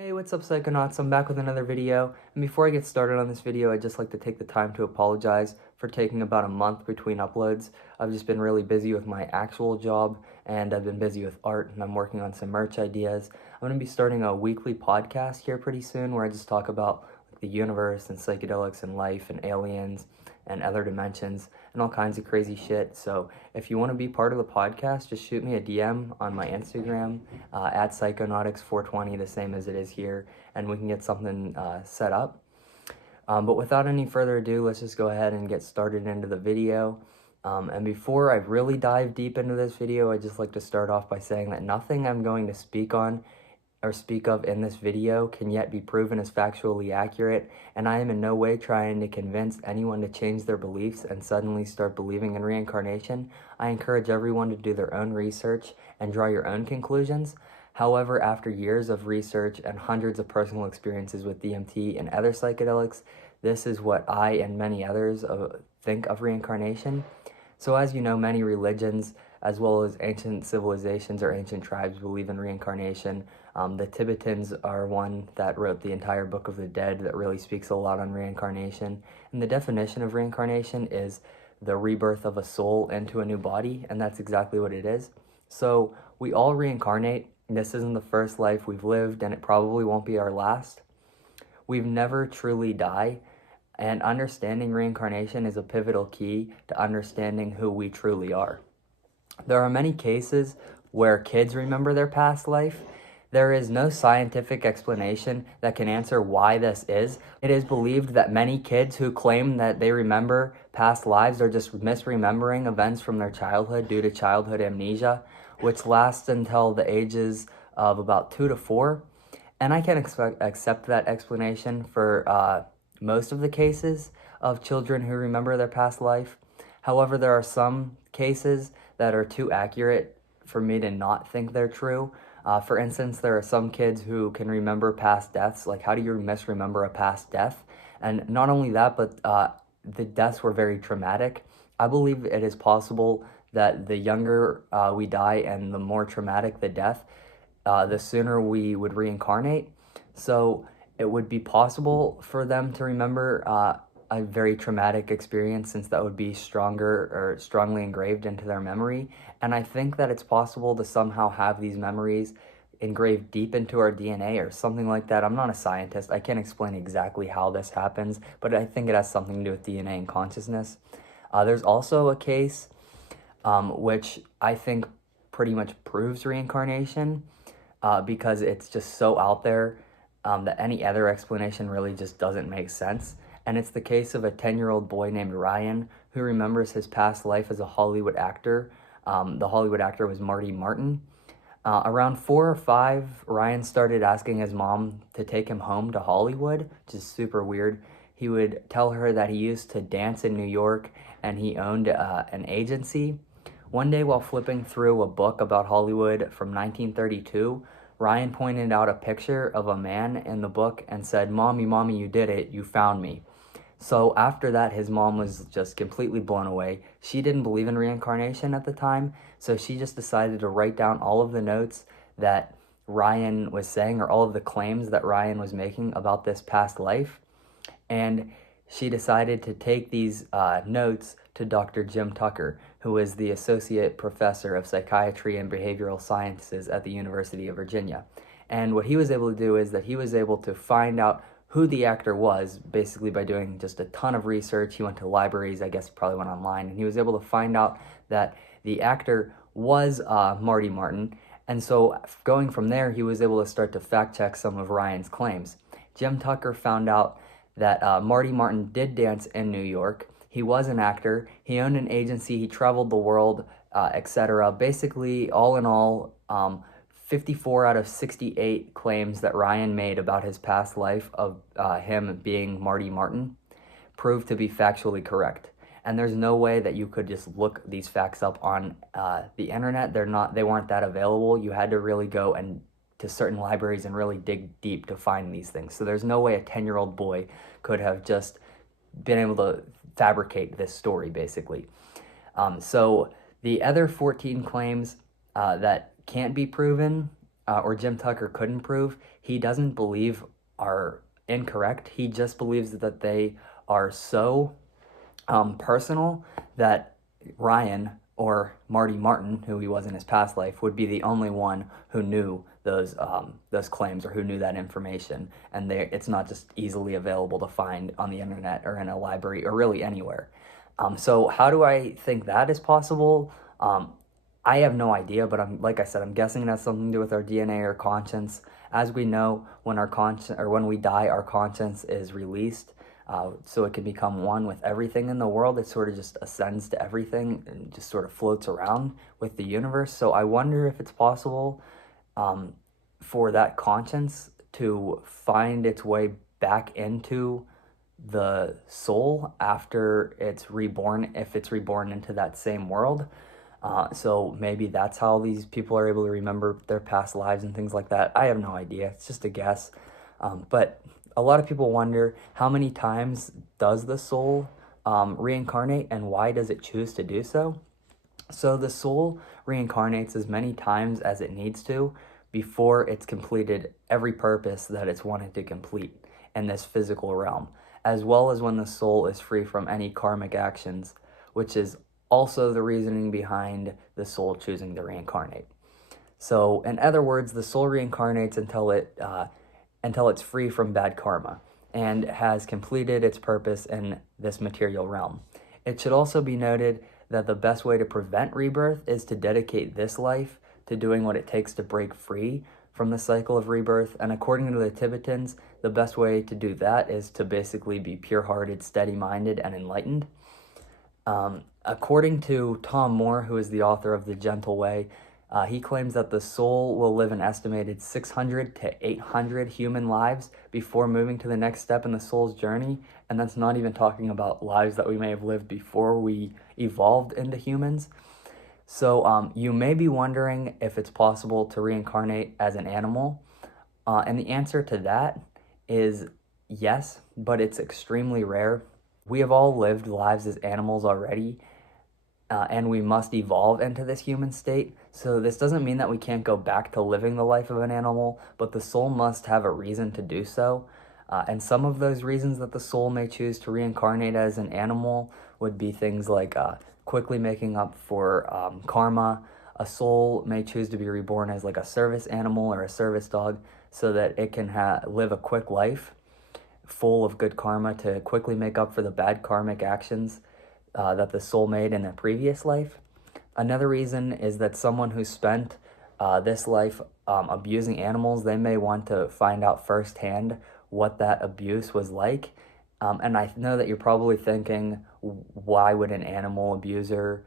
Hey, what's up, Psychonauts? I'm back with another video, and before I get started on this video, I'd just like to take the time to apologize for taking about a month between uploads. I've just been really busy with my actual job, and I've been busy with art, and I'm working on some merch ideas. I'm going to be starting a weekly podcast here pretty soon where I just talk about the universe and psychedelics and life and aliens and other dimensions and all kinds of crazy shit. So if you want to be part of the podcast, just shoot me a DM on my Instagram at Psychonautics420, the same as it is here, and we can get something set up. But without any further ado, let's just go ahead and get started into the video. And before I really dive deep into this video, I'd just like to start off by saying that nothing I'm going to speak of in this video can yet be proven as factually accurate, and I am in no way trying to convince anyone to change their beliefs and suddenly start believing in reincarnation. I encourage everyone to do their own research and draw your own conclusions. However, after years of research and hundreds of personal experiences with DMT and other psychedelics, this is what I and many others think of reincarnation. So as you know, many religions, as well as ancient civilizations or ancient tribes, believe in reincarnation. The Tibetans are one that wrote the entire Book of the Dead that really speaks a lot on reincarnation. And the definition of reincarnation is the rebirth of a soul into a new body, and that's exactly what it is. So we all reincarnate. This isn't the first life we've lived, and it probably won't be our last. We've never truly die, and understanding reincarnation is a pivotal key to understanding who we truly are. There are many cases where kids remember their past life. There is no scientific explanation that can answer why this is. It is believed that many kids who claim that they remember past lives are just misremembering events from their childhood due to childhood amnesia, which lasts until the ages of about 2 to 4. And I can accept that explanation for most of the cases of children who remember their past life. However, there are some cases that are too accurate for me to not think they're true. For instance, there are some kids who can remember past deaths. Like, how do you misremember a past death? And not only that, but the deaths were very traumatic. I believe it is possible that the younger we die and the more traumatic the death, the sooner we would reincarnate. So it would be possible for them to remember a very traumatic experience, since that would be stronger or strongly engraved into their memory. And I think that it's possible to somehow have these memories engraved deep into our DNA or something like that. I'm not a scientist. I can't explain exactly how this happens, but I think it has something to do with DNA and consciousness. There's also a case which I think pretty much proves reincarnation because it's just so out there that any other explanation really just doesn't make sense. And it's the case of a 10-year-old boy named Ryan who remembers his past life as a Hollywood actor. The Hollywood actor was Marty Martin. Around 4 or 5, Ryan started asking his mom to take him home to Hollywood, which is super weird. He would tell her that he used to dance in New York and he owned an agency. One day, while flipping through a book about Hollywood from 1932, Ryan pointed out a picture of a man in the book and said, "Mommy, mommy, you did it. You found me." So after that, his mom was just completely blown away. She didn't believe in reincarnation at the time, so she just decided to write down all of the notes that Ryan was saying, or all of the claims that Ryan was making about this past life. And she decided to take these notes to Dr. Jim Tucker, who is the Associate Professor of Psychiatry and Behavioral Sciences at the University of Virginia. And what he was able to do is that he was able to find out who the actor was, basically by doing just a ton of research. He went to libraries, I guess he probably went online, and he was able to find out that the actor was Marty Martin. And so going from there, he was able to start to fact check some of Ryan's claims. Jim Tucker found out that Marty Martin did dance in New York. He was an actor. He owned an agency. He traveled the world, etc. Basically, all in all, 54 out of 68 claims that Ryan made about his past life of him being Marty Martin proved to be factually correct. And there's no way that you could just look these facts up on the internet. They weren't that available. You had to really go to certain libraries and really dig deep to find these things. So there's no way a 10-year-old boy could have just been able to fabricate this story, basically. So the other 14 claims that can't be proven or Jim Tucker couldn't prove, he doesn't believe are incorrect. He just believes that they are so personal that Ryan or Marty Martin, who he was in his past life, would be the only one who knew those claims or who knew that information, and it's not just easily available to find on the internet or in a library or really anywhere. So how do I think that is possible? I have no idea, but like I said, I'm guessing it has something to do with our DNA or conscience. As we know, when when we die, our conscience is released, so it can become one with everything in the world. It sort of just ascends to everything and just sort of floats around with the universe. So I wonder if it's possible for that conscience to find its way back into the soul after it's reborn, if it's reborn into that same world. So maybe that's how these people are able to remember their past lives and things like that. I have no idea. It's just a guess. But a lot of people wonder, how many times does the soul reincarnate, and why does it choose to do so? So the soul reincarnates as many times as it needs to before it's completed every purpose that it's wanted to complete in this physical realm, as well as when the soul is free from any karmic actions, which is also the reasoning behind the soul choosing to reincarnate. So in other words, the soul reincarnates until it's free from bad karma and has completed its purpose in this material realm. It should also be noted that the best way to prevent rebirth is to dedicate this life to doing what it takes to break free from the cycle of rebirth. And according to the Tibetans, the best way to do that is to basically be pure-hearted, steady-minded, and enlightened. According to Tom Moore, who is the author of The Gentle Way, he claims that the soul will live an estimated 600 to 800 human lives before moving to the next step in the soul's journey. And that's not even talking about lives that we may have lived before we evolved into humans. So you may be wondering if it's possible to reincarnate as an animal. And the answer to that is yes, but it's extremely rare. We have all lived lives as animals already, and we must evolve into this human state. So this doesn't mean that we can't go back to living the life of an animal, but the soul must have a reason to do so. And some of those reasons that the soul may choose to reincarnate as an animal would be things like quickly making up for karma. A soul may choose to be reborn as like a service animal or a service dog so that it can live a quick life full of good karma to quickly make up for the bad karmic actions that the soul made in a previous life. Another reason is that someone who spent this life abusing animals, they may want to find out firsthand what that abuse was like. And I know that you're probably thinking, why would an animal abuser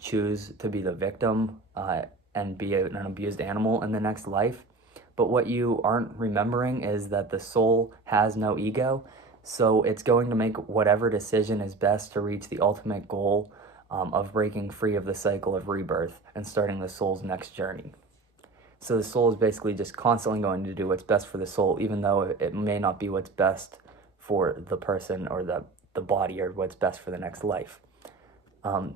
choose to be the victim and be an abused animal in the next life? But what you aren't remembering is that the soul has no ego, so it's going to make whatever decision is best to reach the ultimate goal of breaking free of the cycle of rebirth and starting the soul's next journey. So the soul is basically just constantly going to do what's best for the soul, even though it may not be what's best for the person or the body or what's best for the next life.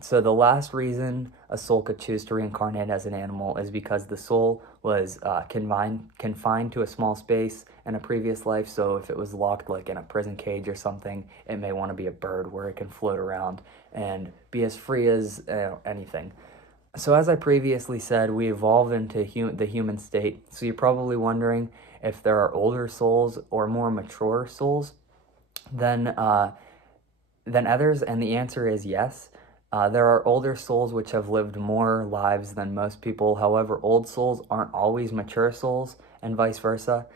So the last reason a soul could choose to reincarnate as an animal is because the soul was confined to a small space in a previous life. So if it was locked like in a prison cage or something, it may want to be a bird where it can float around and be as free as anything. So as I previously said, we evolved into the human state. So you're probably wondering if there are older souls or more mature souls than others, and the answer is yes. There are older souls which have lived more lives than most people. However, old souls aren't always mature souls, and vice versa.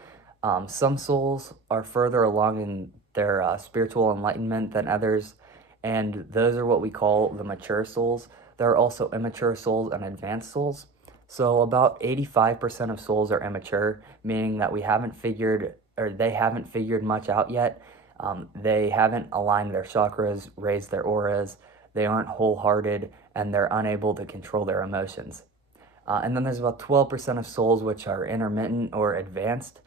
Some souls are further along in their spiritual enlightenment than others, and those are what we call the mature souls. There are also immature souls and advanced souls. So about 85% of souls are immature, meaning that they haven't figured much out yet. They haven't aligned their chakras, raised their auras, they aren't wholehearted, and they're unable to control their emotions. And then there's about 12% of souls which are intermittent or advanced,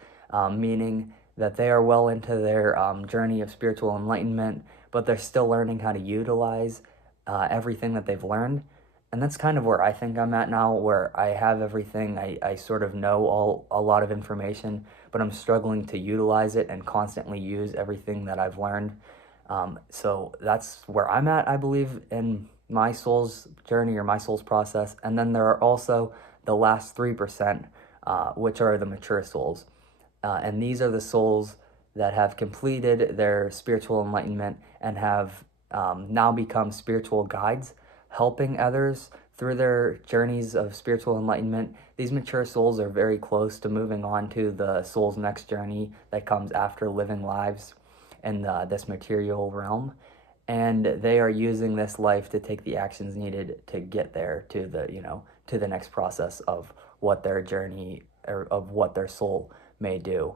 meaning that they are well into their journey of spiritual enlightenment, but they're still learning how to utilize everything that they've learned. And that's kind of where I think I'm at now, where I have everything. I sort of know a lot of information, but I'm struggling to utilize it and constantly use everything that I've learned. So that's where I'm at, I believe, in my soul's journey or my soul's process. And then there are also the last 3%, which are the mature souls. And these are the souls that have completed their spiritual enlightenment and have now become spiritual guides, helping others through their journeys of spiritual enlightenment. These mature souls are very close to moving on to the soul's next journey that comes after living lives in this material realm. And they are using this life to take the actions needed to get there to the next process of what their journey or of what their soul may do.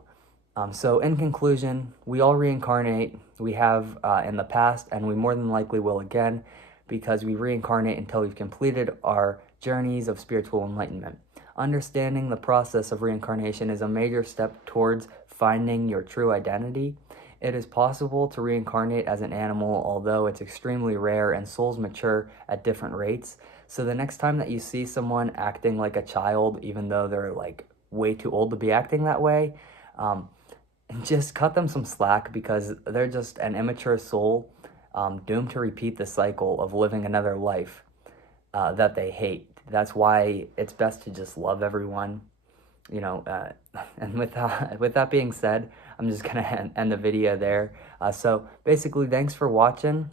So in conclusion, we all reincarnate. We have in the past, and we more than likely will again, because we reincarnate until we've completed our journeys of spiritual enlightenment. Understanding the process of reincarnation is a major step towards finding your true identity. It is possible to reincarnate as an animal, although it's extremely rare and souls mature at different rates. So the next time that you see someone acting like a child, even though they're like way too old to be acting that way, just cut them some slack, because they're just an immature soul, doomed to repeat the cycle of living another life that they hate. That's why it's best to just love everyone, and with that being said, I'm just gonna end the video there. So basically, thanks for watching.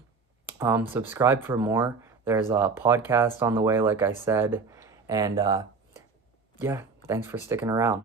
Subscribe for more. There's a podcast on the way, like I said, and yeah, thanks for sticking around.